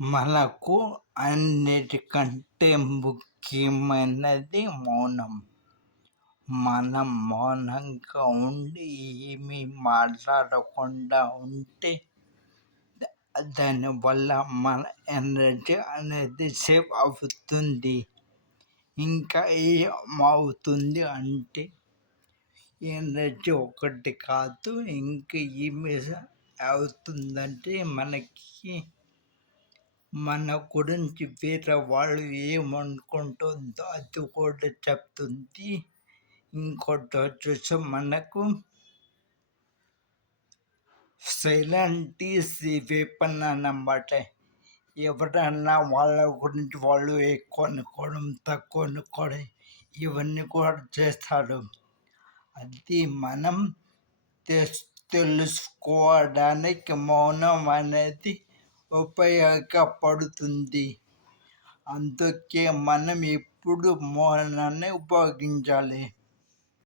మనకు అన్నిటికంటే ముఖ్యమైనది మౌనం. మనం మౌనంగా ఉండి ఏమీ మాట్లాడకుండా ఉంటే దానివల్ల మన ఎనర్జీ అనేది సేవ్ అవుతుంది. ఇంకా ఏమవుతుంది అంటే ఎనర్జీ ఒకటి కాదు, ఇంకా ఏమి అవుతుందంటే మనకి మన గురించి వేరే వాళ్ళు ఏమనుకుంటుందో అది కూడా చెప్తుంది. ఇంకోటి వచ్చేసి మనకు సైలెంట్ ఈజ్ ది వెపన్ అన్నమాట. ఎవరన్నా వాళ్ళ గురించి వాళ్ళు ఎక్కువ అనుకోవడం, తక్కువ అనుకోవడం ఇవన్నీ కూడా చేస్తారు. అది మనం తెలుసుకోవడానికి మౌనం అనేది ఉపయోగపడుతుంది. అందుకే మనం ఎప్పుడు మౌనాన్ని ఉపయోగించాలి.